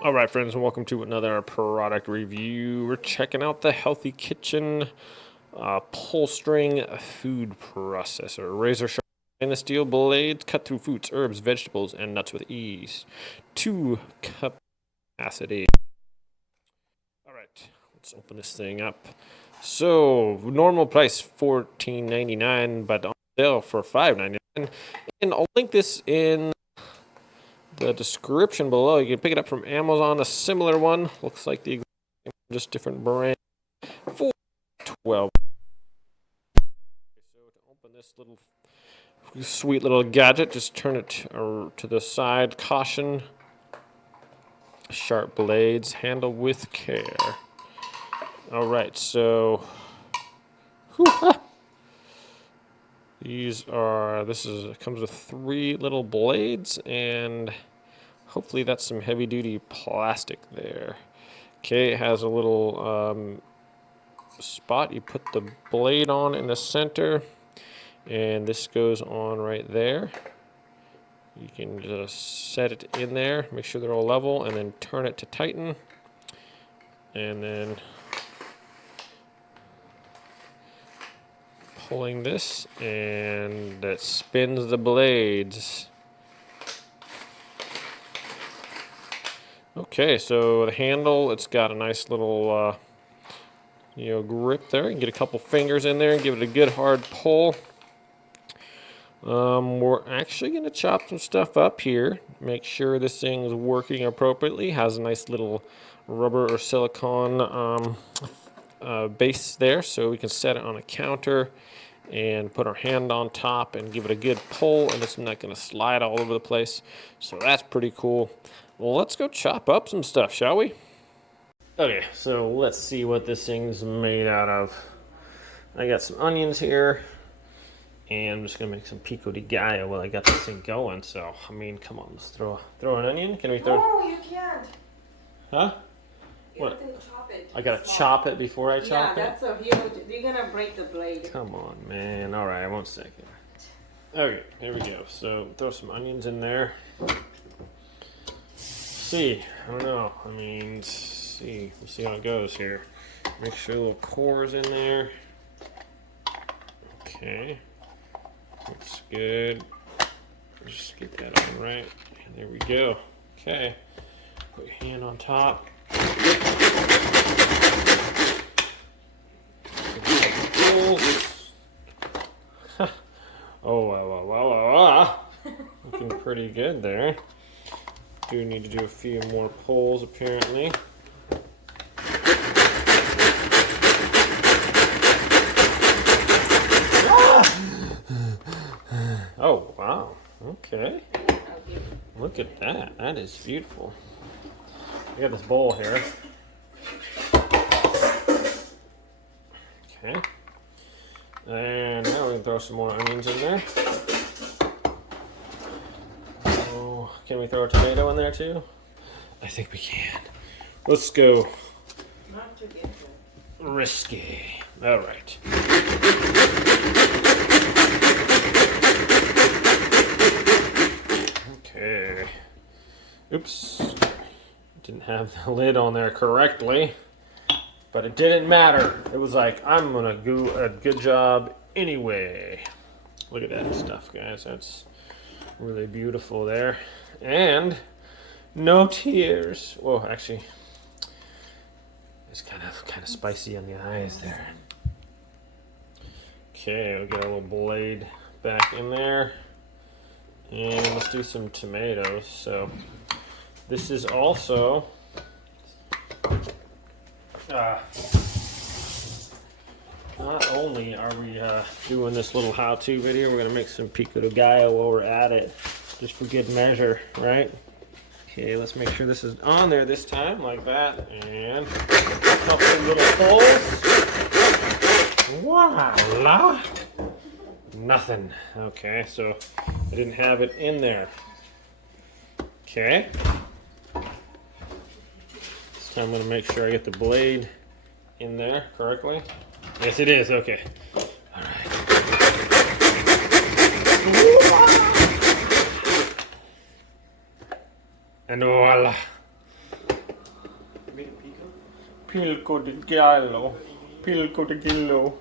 All right, friends, and welcome to another product review. We're checking out the Healthy Kitchen pull string food processor. Razor sharp stainless steel blades cut through fruits, herbs, vegetables, and nuts with ease. 2 cup capacity. All right, let's open this thing up. So normal price $14.99, but on sale for $5.99. And I'll link this in the description below. You can pick it up from Amazon, a similar one. Looks like the exact same, just different brand. For 12. So to open this little sweet little gadget, just turn it to the side. Caution, sharp blades, handle with care. All right, so this comes with 3 little blades, and hopefully that's some heavy duty plastic there. Okay, it has a little spot you put the blade on in the center, and this goes on right there. You can just set it in there, make sure they're all level, and then turn it to tighten, and then pulling this, and that spins the blades. Okay, so the handle, it's got a nice little grip there. You can get a couple fingers in there and give it a good hard pull. We're actually going to chop some stuff up here. Make sure this thing is working appropriately. Has a nice little rubber or silicone base there, so we can set it on a counter and put our hand on top and give it a good pull, and it's not going to slide all over the place. So that's pretty cool. Well, let's go chop up some stuff, shall we? Okay, so let's see what this thing's made out of. I got some onions here, and I'm just gonna make some pico de gallo while I got this thing going. So, I mean, come on, let's throw an onion. Can we throw? No, you can't. Huh? You What? have to chop it. I gotta chop it before I chop it? Yeah, that's a you're gonna break the blade. Come on, man. All right, 1 second. Okay, there we go. So, throw some onions in there. See, I don't know. I mean, we'll see how it goes here. Make sure the little core is in there. Okay. Looks good. Just get that on right. And there we go. Okay. Put your hand on top. Oh, wow. Looking pretty good there. Do need to do a few more pulls apparently. Oh, wow. Okay. Look at that. That is beautiful. I got this bowl here. Okay. And now we're going to throw some more onions in there. Oh, can we throw a tomato in there too? I think we can. Let's go. Not to get Risky. All right. Okay. Oops. Didn't have the lid on there correctly, but it didn't matter. It was like, I'm gonna do a good job anyway. Look at that stuff, guys. That's really beautiful there. And no tears. Well, actually, it's kind of spicy on the eyes there. Okay, we'll get a little blade back in there. And let's do some tomatoes. So this is also not only are we doing this little how-to video, we're going to make some pico de gallo while we're at it, just for good measure, right? Okay, let's make sure this is on there this time, like that, and a couple little holes. Voila! Nothing. Okay, so I didn't have it in there. Okay. This time I'm going to make sure I get the blade in there correctly. Yes, it is. Okay. All right. And voila. Pico de gallo. Pico de gallo.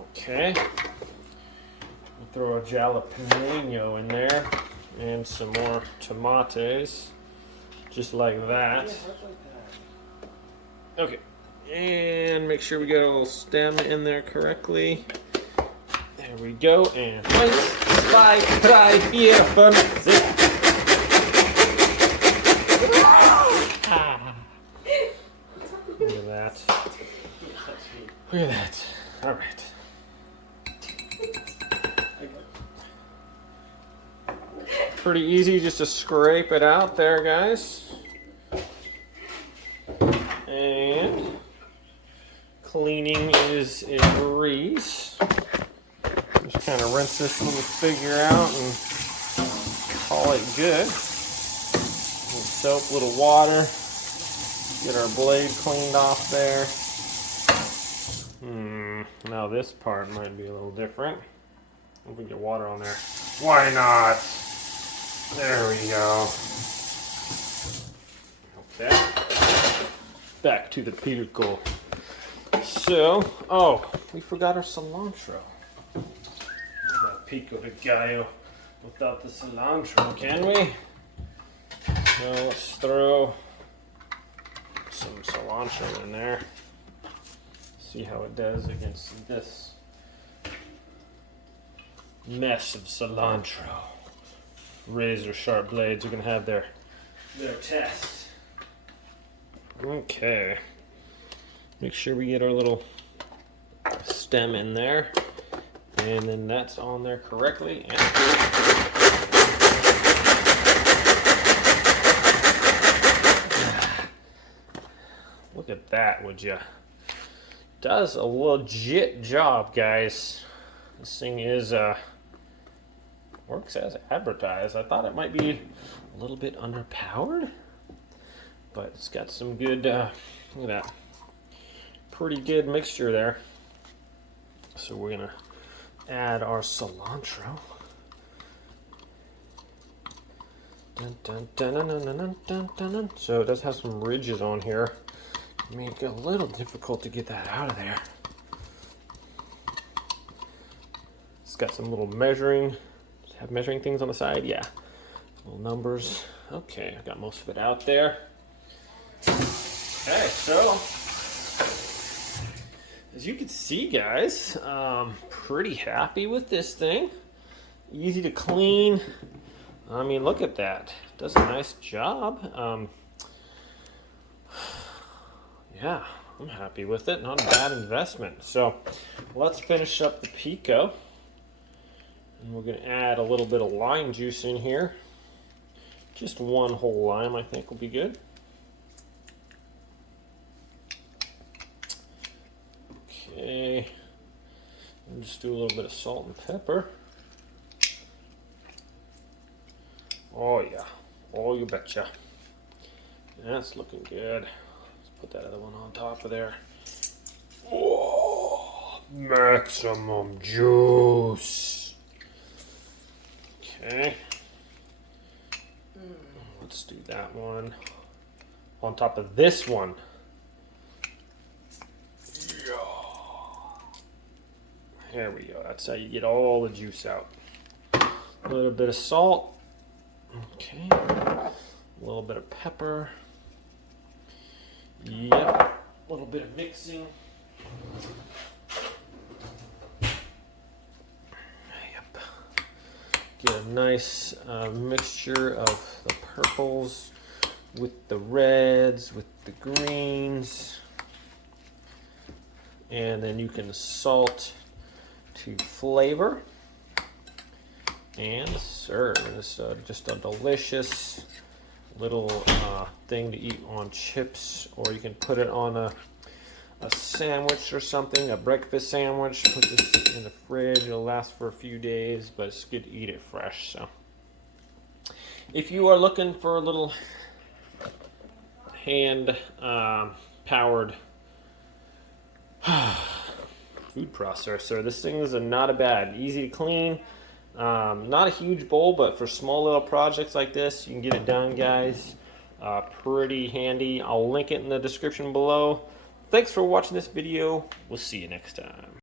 Okay. We'll throw a jalapeno in there and some more tomatoes. Just like that. Okay. And make sure we get a little stem in there correctly. There we go. And 1, 2, 3, 4, 5, 6. Look at that. Look at that. All right. Pretty easy just to scrape it out there, guys. And cleaning is a breeze. Just kind of rinse this little figure out and call it good. Little soap, little water. Get our blade cleaned off there. Now this part might be a little different. If we get water on there. Why not? There we go. Okay. Back to the pico. So, we forgot our cilantro. Not pico de gallo without the cilantro, can we? So let's throw some cilantro in there. See how it does against this mess of cilantro. Razor sharp blades are gonna have their test. Okay. Make sure we get our little stem in there, and then that's on there correctly. Look at that, would ya? Does a legit job, guys. This thing is works as advertised. I thought it might be a little bit underpowered, but it's got some good, look at that, pretty good mixture there. So we're gonna add our cilantro. Dun, dun, dun, dun, dun, dun, dun, dun, dun. So it does have some ridges on here. Make it a little difficult to get that out of there. It's got some little measuring things on the side. Yeah, little numbers. Okay, I got most of it out there. Okay, so as you can see, guys, pretty happy with this thing. Easy to clean. I mean, look at that. Does a nice job. Yeah, I'm happy with it. Not a bad investment. So let's finish up the pico. And we're going to add a little bit of lime juice in here. Just one whole lime, I think, will be good. Okay. And just do a little bit of salt and pepper. Oh, yeah. Oh, you betcha. That's looking good. Put that other one on top of there. Oh, maximum juice. Okay. Let's do that one on top of this one. There we go. That's how you get all the juice out. A little bit of salt. Okay. A little bit of pepper. Yep, a little bit of mixing. Yep. Get a nice mixture of the purples with the reds, with the greens. And then you can salt to flavor. And serve. It's just a delicious little thing to eat on chips, or you can put it on a sandwich or something, a breakfast sandwich. Put this in the fridge, it'll last for a few days, but it's good to eat it fresh. So if you are looking for a little hand powered food processor, this thing is not a bad, easy to clean. Not a huge bowl, but for small little projects like this, you can get it done, guys. Pretty handy. I'll link it in the description below. Thanks for watching this video. We'll see you next time.